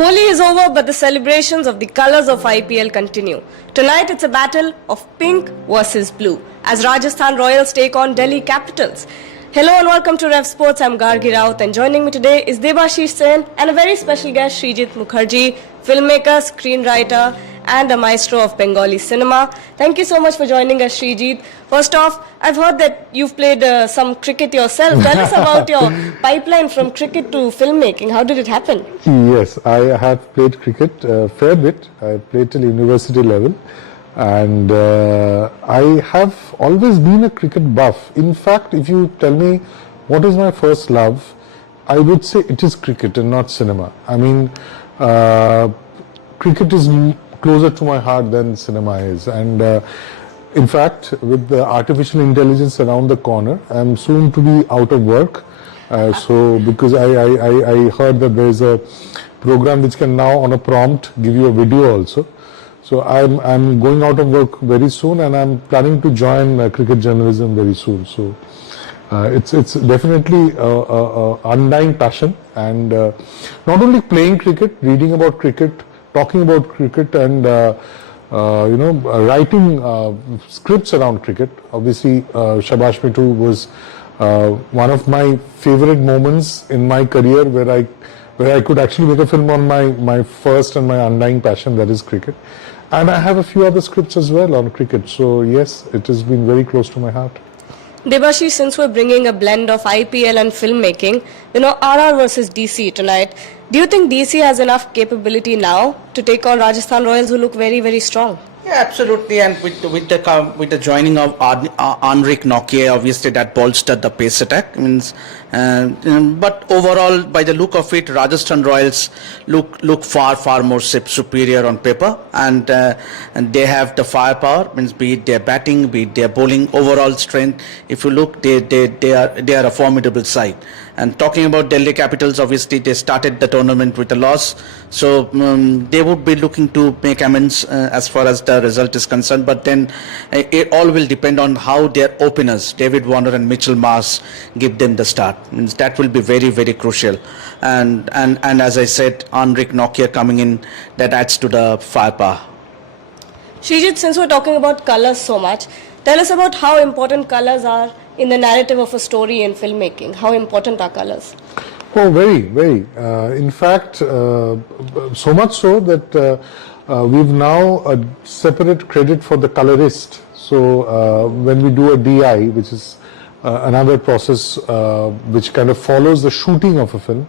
Holi is over, but the celebrations of the colours of IPL continue. Tonight it's a battle of pink versus blue as Rajasthan Royals take on Delhi Capitals. Hello and welcome to Rev Sports. I'm Gargi Raut and joining me today is Debashish Sen and a very special guest, Srijit Mukherji, filmmaker, screenwriter and a maestro of Bengali cinema. Thank you so much for joining us, Srijit. First off, I've heard that you've played some cricket yourself. Tell us about your pipeline from cricket to filmmaking. How did it happen? Yes, I have played cricket a fair bit. I played till university level. And I have always been a cricket buff. In fact, if you tell me what is my first love, I would say it is cricket and not cinema. I mean, cricket is closer to my heart than cinema is. And in fact, with the artificial intelligence around the corner, I'm soon to be out of work. So because I heard that there is a program which can now on a prompt give you a video also. So I'm going out of work very soon, and I'm planning to join cricket journalism very soon. So it's definitely a undying passion, and not only playing cricket, reading about cricket, talking about cricket, and writing scripts around cricket. Obviously, Shabash Mitu was one of my favorite moments in my career, where I could actually make a film on my first and my undying passion, that is cricket. And I have a few other scripts as well on cricket. So yes, it has been very close to my heart. Debashish, since we're bringing a blend of IPL and filmmaking, RR versus DC tonight, do you think DC has enough capability now to take on Rajasthan Royals, who look very, very strong? Yeah, absolutely, and with the joining of Henrik Nokia, obviously that bolstered the pace attack. But overall, by the look of it, Rajasthan Royals look far more superior on paper, and they have the firepower. Be it their batting, be it their bowling, overall strength. If you look, they are a formidable side. And talking about Delhi Capitals, obviously they started the tournament with a loss, so they would be looking to make amends as far as the result is concerned. But then it all will depend on how their openers, David Warner and Mitchell Marsh, give them the start. That will be very, very crucial. And as I said, Henrik Nokia coming in, that adds to the firepower. Srijit, since we're talking about colours so much, tell us about how important colours are in the narrative of a story in filmmaking. How important are colours? Oh, very, very. In fact, so much so that we've now a separate credit for the colorist. So when we do a DI, which is another process which kind of follows the shooting of a film,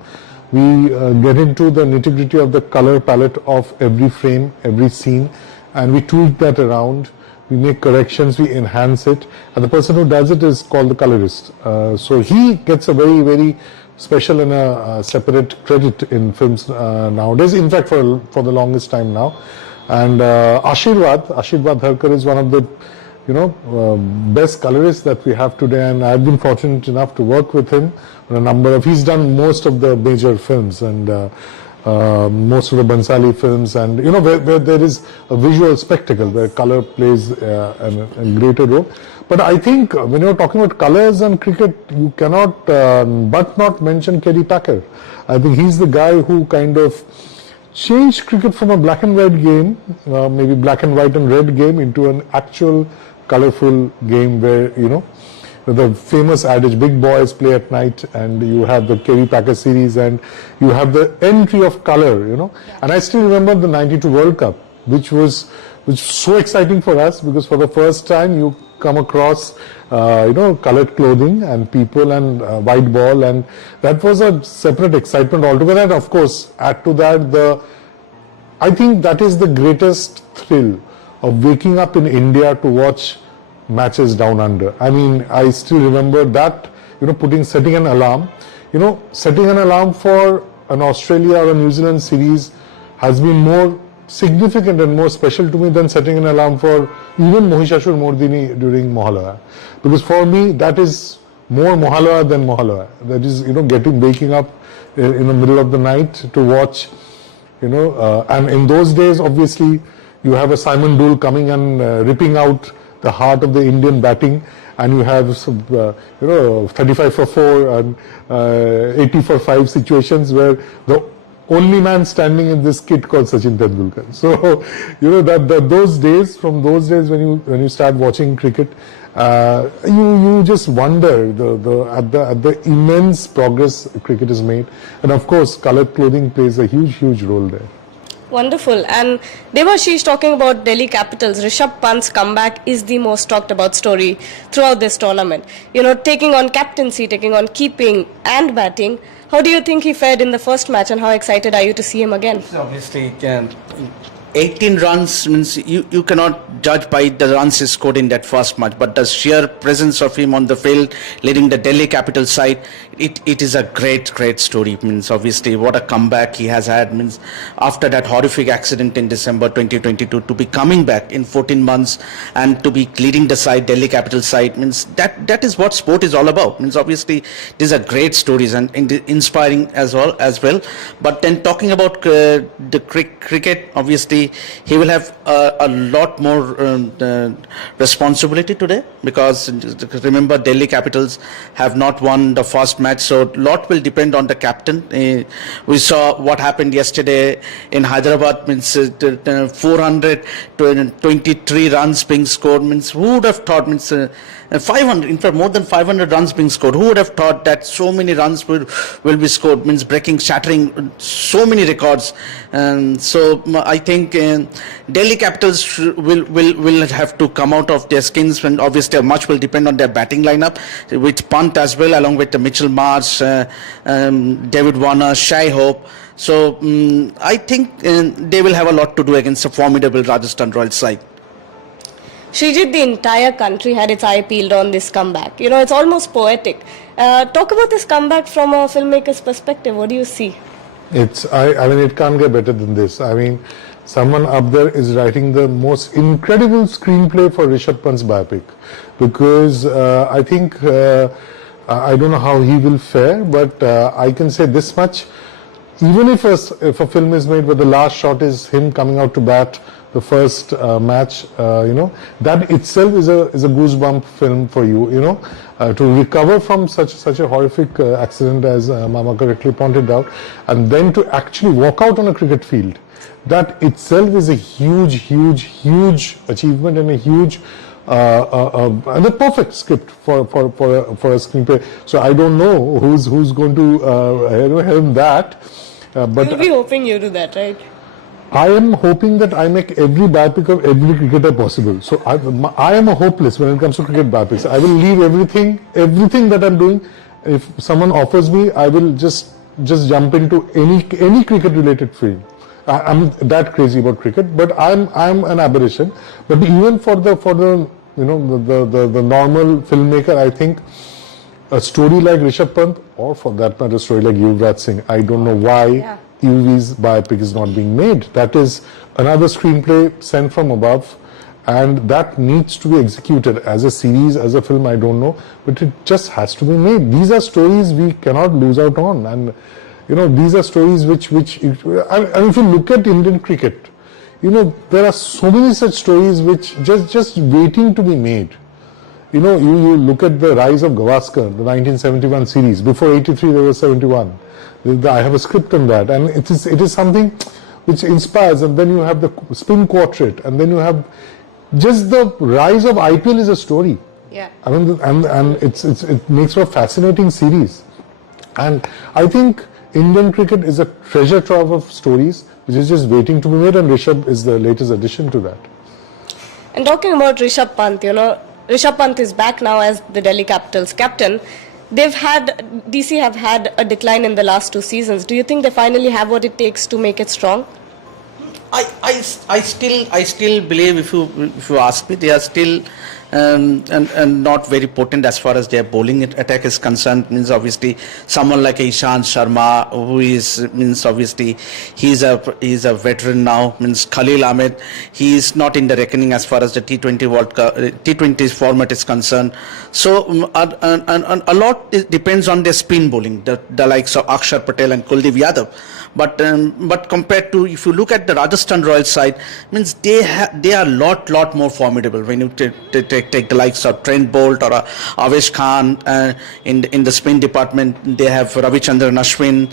we get into the nitty-gritty of the color palette of every frame, every scene, and we tweak that around. We make corrections, we enhance it, and the person who does it is called the colorist. So he gets a very, very special and a separate credit in films nowadays. In fact, for the longest time now. And Ashirwad Harkar is one of the best colorists that we have today, and I've been fortunate enough to work with him on a number of. He's done most of the major films and most of the Bansali films, and where there is a visual spectacle where color plays a greater role. But I think when you're talking about colors and cricket, you cannot but not mention Kerry Packer. I think he's the guy who kind of changed cricket from a black and white game, maybe black and white and red game, into an actual colorful game where the famous adage, big boys play at night, and you have the Kerry Packer series, and you have the entry of color, And I still remember the '92 World Cup, which was so exciting for us, because for the first time you come across, colored clothing and people and white ball, and that was a separate excitement altogether. And of course, add to that I think that is the greatest thrill of waking up in India to watch matches down under. I mean, I still remember that, setting an alarm. Setting an alarm for an Australia or a New Zealand series has been more significant and more special to me than setting an alarm for even Mohishashur Mordini during Mohalaya. Because for me, that is more Mohalaya than Mohalaya. That is, waking up in the middle of the night to watch, and in those days, obviously, you have a Simon Dool coming and ripping out the heart of the Indian batting, and you have 35 for 4 and 80 for 5 situations where the only man standing in this kit called Sachin Tendulkar. So, those days, from those days when you start watching cricket, you just wonder at the immense progress cricket has made, and of course, colored clothing plays a huge role there. Wonderful. And Devashish talking about Delhi Capitals, Rishabh Pant's comeback is the most talked about story throughout this tournament. Taking on captaincy, taking on keeping and batting. How do you think he fared in the first match, and how excited are you to see him again? Obviously, 18 runs means you cannot judge by the runs he scored in that first match, but the sheer presence of him on the field leading the Delhi Capital side, it is a great story. Means obviously what a comeback he has had, means after that horrific accident in December 2022 to be coming back in 14 months and to be leading the side, Delhi Capital side, means that is what sport is all about. Means obviously these are great stories and inspiring as well. But then talking about the cricket, obviously he will have a lot more responsibility today, because remember Delhi Capitals have not won the first match, so a lot will depend on the captain. We saw what happened yesterday in Hyderabad, means 423 runs being scored, means who would have thought, means 500, in fact more than 500 runs being scored. Who would have thought that so many runs will be scored, means shattering so many records. So I think Delhi Capitals will have to come out of their skins, and obviously much will depend on their batting lineup with Pant as well, along with the Mitchell Marsh, David Warner, Shai Hope. So I think they will have a lot to do against a formidable Rajasthan Royals side. Srijit, the entire country had its eye peeled on this comeback. It's almost poetic. Talk about this comeback from a filmmaker's perspective. What do you see? I mean, it can't get better than this. I mean, someone up there is writing the most incredible screenplay for Rishabh Pant's biopic, because I think, I don't know how he will fare, but I can say this much. Even if a film is made where the last shot is him coming out to bat the first match, that itself is a goosebump film for you. To recover from such a horrific accident, as Mama correctly pointed out, and then to actually walk out on a cricket field, that itself is a huge achievement and a huge and the perfect script for a screenplay. So I don't know who's going to helm that. But You'll be hoping you do that, right? I am hoping that I make every biopic of every cricketer possible. So I am a hopeless when it comes to cricket biopics. I will leave everything that I'm doing. If someone offers me, I will just jump into any cricket related film. I'm that crazy about cricket, but I'm an aberration. But even for the normal filmmaker, I think a story like Rishabh Pant, or for that matter, a story like Yuvraj Singh, I don't know why UV's biopic is not being made. That is another screenplay sent from above, and that needs to be executed as a series, as a film, I don't know, but it just has to be made. These are stories we cannot lose out on, and these are stories which and if you look at Indian cricket, there are so many such stories which just waiting to be made. You look at the rise of Gavaskar, the 1971 series. Before 83, there was 71. I have a script on that, and it is something which inspires. And then you have the spin quartet, and then you have just the rise of IPL is a story. Yeah. I mean, and it makes for a fascinating series. And I think Indian cricket is a treasure trove of stories which is just waiting to be made, and Rishabh is the latest addition to that. And talking about Rishabh Pant, Rishabh Pant is back now as the Delhi Capitals captain. DC have had a decline in the last 2 seasons. Do you think they finally have what it takes to make it strong? I still believe, if you ask me, they are still and not very potent as far as their bowling attack is concerned. Means obviously someone like Ishant Sharma, who means obviously he's a veteran now. Means Khalil Ahmed, he is not in the reckoning as far as the T20 World Cup, T20 format is concerned. So a lot depends on their spin bowling, the likes of Akshar Patel and Kuldeep Yadav. But compared to, if you look at the Rajasthan Royals side, means they are lot more formidable when you take take the likes of Trent Bolt or Avesh Khan. In the spin department, they have Ravichandran Ashwin.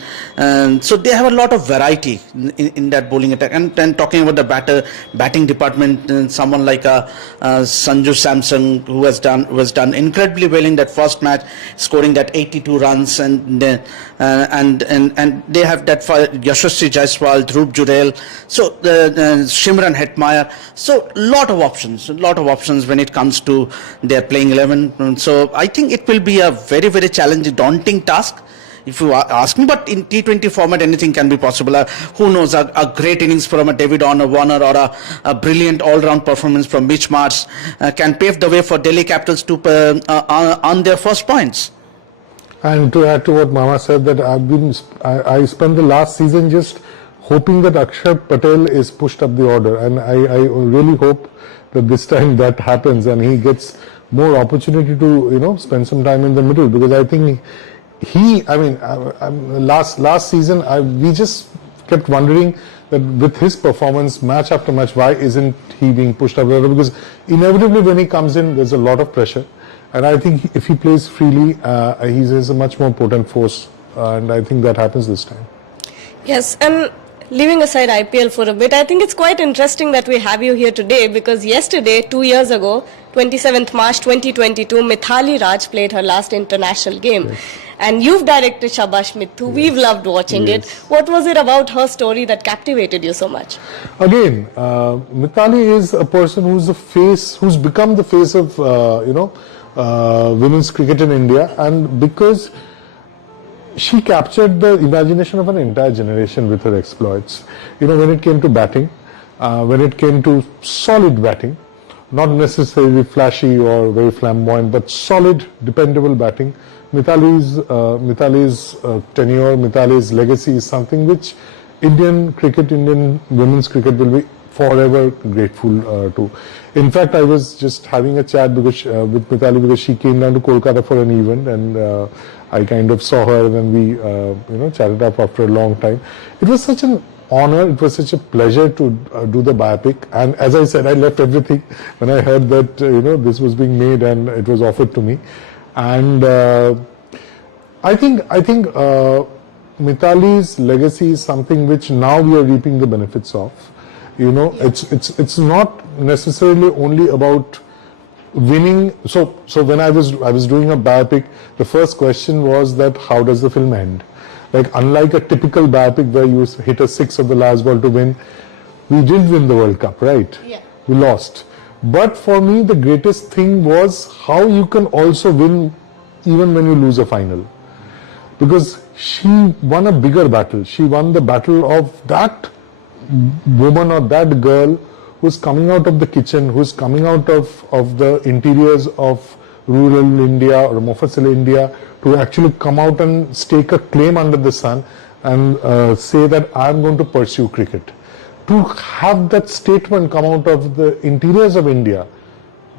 So they have a lot of variety in that bowling attack. And then talking about the batting department, someone like Sanju Samson, who has done incredibly well in that first match, scoring that 82 runs, and they have that Yashasvi Jaiswal, Dhruv Jurel, so Shimran Hetmeyer. So lot of options when it comes to their playing 11. So I think it will be a very, very challenging, daunting task, if you ask me. But in T20 format, anything can be possible. Who knows, a great innings from a David Warner or a brilliant all-round performance from Mitch Marsh can pave the way for Delhi Capitals to earn their first points. And to add to what Mama said, that I spent the last season just hoping that Akshar Patel is pushed up the order, and I really hope that this time that happens and he gets more opportunity to spend some time in the middle, because I think last season we just kept wondering that with his performance match after match, why isn't he being pushed up the order? Because inevitably when he comes in, there's a lot of pressure. And I think if he plays freely, he's a much more potent force, and I think that happens this time. Yes, and leaving aside IPL for a bit, I think it's quite interesting that we have you here today, because yesterday, 2 years ago, 27th March 2022, Mithali Raj played her last international game. Yes. And you've directed Shabash Mithu. Yes. We've loved watching it. What was it about her story that captivated you so much? Again, Mithali is a person who's become the face of, women's cricket in India, and because she captured the imagination of an entire generation with her exploits. When it came to batting, when it came to solid batting, not necessarily flashy or very flamboyant, but solid, dependable batting, Mithali's tenure, Mithali's legacy is something which Indian women's cricket will be forever grateful to. In fact, I was just having a chat with Mithali, because she came down to Kolkata for an event, and I kind of saw her, and then we chatted up after a long time. It was such an honor, it was such a pleasure to do the biopic, and as I said, I left everything when I heard that this was being made and it was offered to me. And I think Mithali's legacy is something which now we are reaping the benefits of. It's not necessarily only about winning. So when I was doing a biopic, the first question was that how does the film end? Like, unlike a typical biopic where you hit a six of the last ball to win, we did win the World Cup, right? Yeah. We lost. But for me, the greatest thing was how you can also win even when you lose a final. Because she won a bigger battle. She won the battle of that woman or that girl who's coming out of the kitchen, who's coming out of the interiors of rural India or Mofussil India, to actually come out and stake a claim under the sun and say that I'm going to pursue cricket. To have that statement come out of the interiors of India,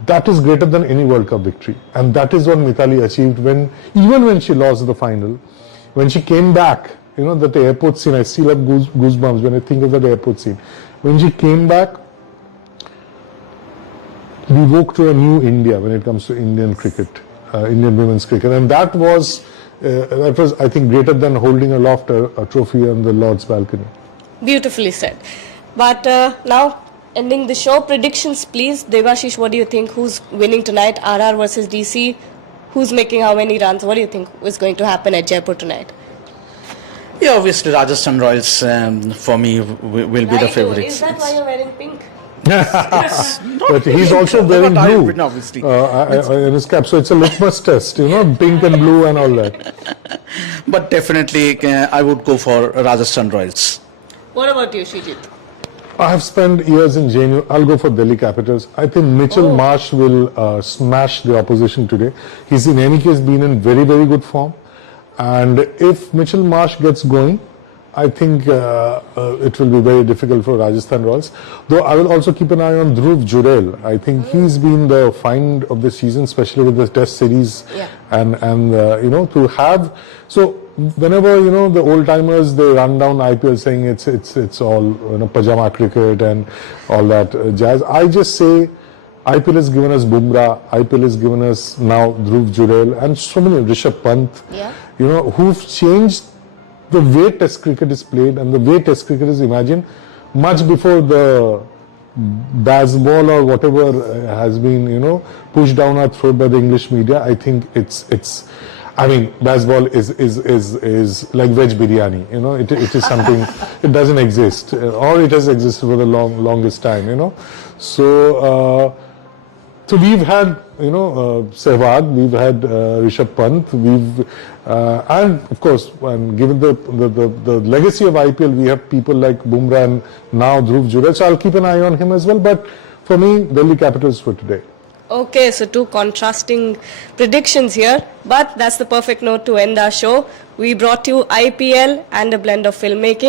that is greater than any World Cup victory. And that is what Mithali achieved even when she lost the final. When she came back, that airport scene, I still have goosebumps when I think of that airport scene. When she came back, we woke to a new India when it comes to Indian cricket, Indian women's cricket. And that was, I think, greater than holding aloft a trophy on the Lord's balcony. Beautifully said. But now, ending the show, predictions please. Devashish, what do you think? Who's winning tonight? RR versus DC? Who's making how many runs? What do you think is going to happen at Jaipur tonight? Yeah, obviously Rajasthan Royals for me will be the favorites. Is that why you're wearing pink? But he's also wearing blue in his cap, so it's a litmus test, pink and blue and all that. But definitely I would go for Rajasthan Royals. What about you, Srijit? I have spent years in JNU. I'll go for Delhi Capitals. I think Mitchell Marsh will smash the opposition today. He's in any case been in very, very good form. And if Mitchell Marsh gets going, I think it will be very difficult for Rajasthan Royals. Though I will also keep an eye on Dhruv Jurel. I think he's been the find of the season, especially with the Test series. Yeah. And to have, so whenever the old timers, they run down IPL saying it's all pajama cricket and all that jazz. I just say IPL has given us Bumrah, IPL has given us now Dhruv Jurel and so many, Rishabh Pant, Yeah. you know, who've changed the way Test cricket is played and the way Test cricket is imagined much before the baseball or whatever has been, you know, pushed down our throat by the English media. I think I mean, baseball is like veg biryani, you know, it is something, it doesn't exist, or it has existed for the longest time, you know. So, so we've had, you know, Sehwag, we've had Rishabh Pant, and of course, given the legacy of IPL, we have people like Bumrah and now Dhruv Jurel, so I'll keep an eye on him as well. But for me, Delhi Capitals for today. Okay, so two contrasting predictions here, but that's the perfect note to end our show. We brought you IPL and a blend of filmmaking.